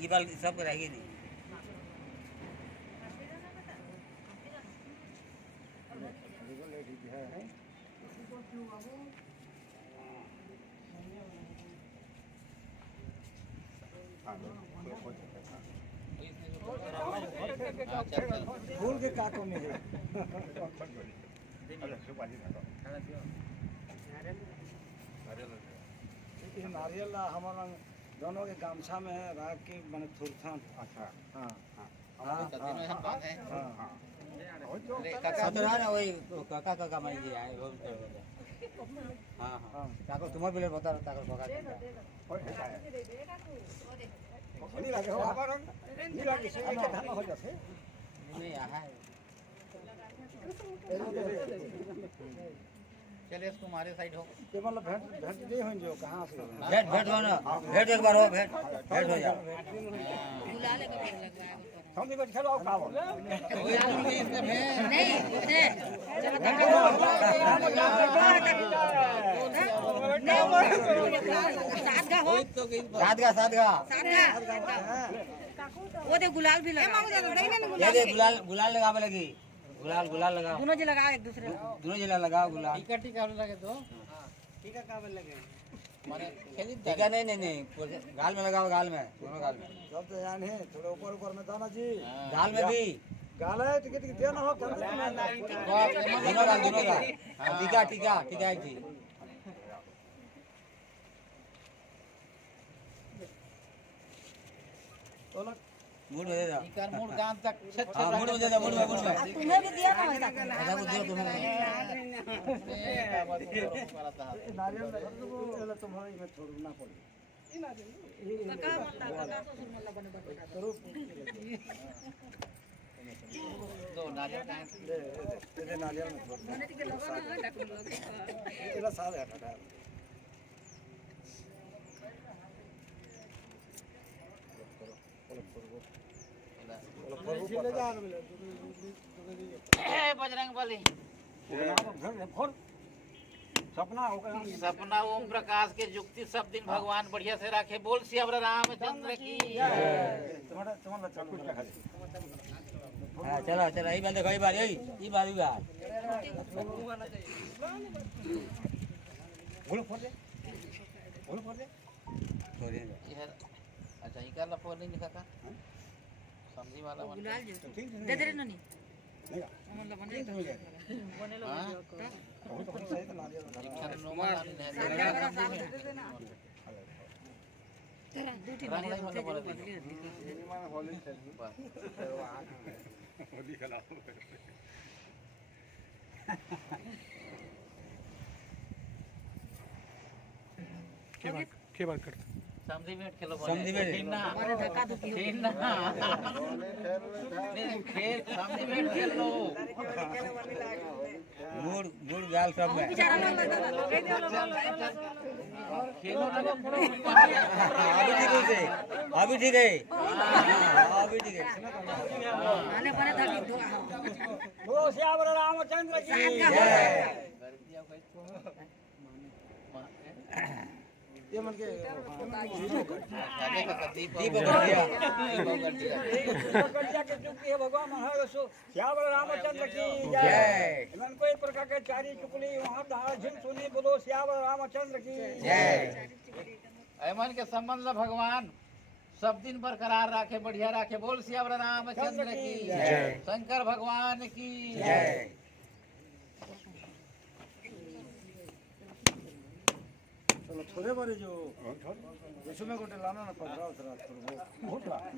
ये बाल सब रहेगी नहीं। फूल के काटो में है नारियल हमारा दोनों के गामछा में है राख के मैंने थुरथान। अच्छा हाँ ना वही काका काका मैं ये आए हाँ हाँ काका तुम्हारे बिले बता रहा काका नहीं लगे हो आप नहीं लगे से एक धान हो जाते नहीं है। चले इसको हमारे साइड हो तो मतलब भेंट भेंट नहीं होंगे जो कहाँ से भेंट भेंट हो ना भेंट एक बार हो भेंट भेंट हो जाओ हम भी कुछ खेलो आप सादगा वो दे गुलाल भी लगा ये दे गुलाल लगावे लगी गुलाल लगाओ दोनों जी लगाओ एक दूसरे दोनों जिला लगाओ गुलाल टीका लगे तो टीका काबल लगे माने टीका नहीं गाल में लगाओ गाल में दोनों गाल में सब तो जान है थोड़ा ऊपर में दाना जी गाल में भी गाल है टिकट दे ना हो दोनों गाल टीका टीका टीका एक चीज मूड में दे दो इकर मूड गांव तक हां मूड में दे दो मूड में तुम्हें भी दिया ना वैसा ऐसा कुछ दो तुम्हें नारियल चलो तुम्हारे में छोड़ना पड़ेगा काका मत काका तो सुन मतलब बने बता दो नारियल का ये नारियल में छोड़ मैंने टिके लगा ना डाकू लगा ये साल है हटा बजरंग बली सपना ओम प्रकाश के जुक्ति सब दिन भगवान बढ़िया से रखे। बोल सियावर रामचंद्र की हां चलो चलो ई बार देखो ई बार ई बार बोलो फोड़ दे छोड़िए अच्छा इकर ला फोन नहीं निका का समझी वाला मन गुलाल जो दे दे ननी मतलब बने बने लो इकर नोमा तेरा दूठी रंग नहीं मतलब बोल दी होली खेला के बात करते समझी में खेलो समझी में ना मारे धक्का धुकी हो ना नहीं खेल समझी में खेल लो मूड गाल सब में बेचारा ना लगा खेलो ना अभी ठीक है आने बने धक्की दो बोलो श्यावर रामचंद्र की ये मन के भगवान श्यावर रामचंद्र की जय। मन को एक प्रकार के चारी चुकली वहाँ झिन सुनी बोलो श्यावर रामचंद्र की जय। ऐमन के संबंध भगवान सब दिन बरकरार रखे बढ़िया रखे। बोल सियावर रामचंद्र की जय। शंकर भगवान की जय। चलो थोड़े बारे जो में गोटे लाना ना 15 बहुत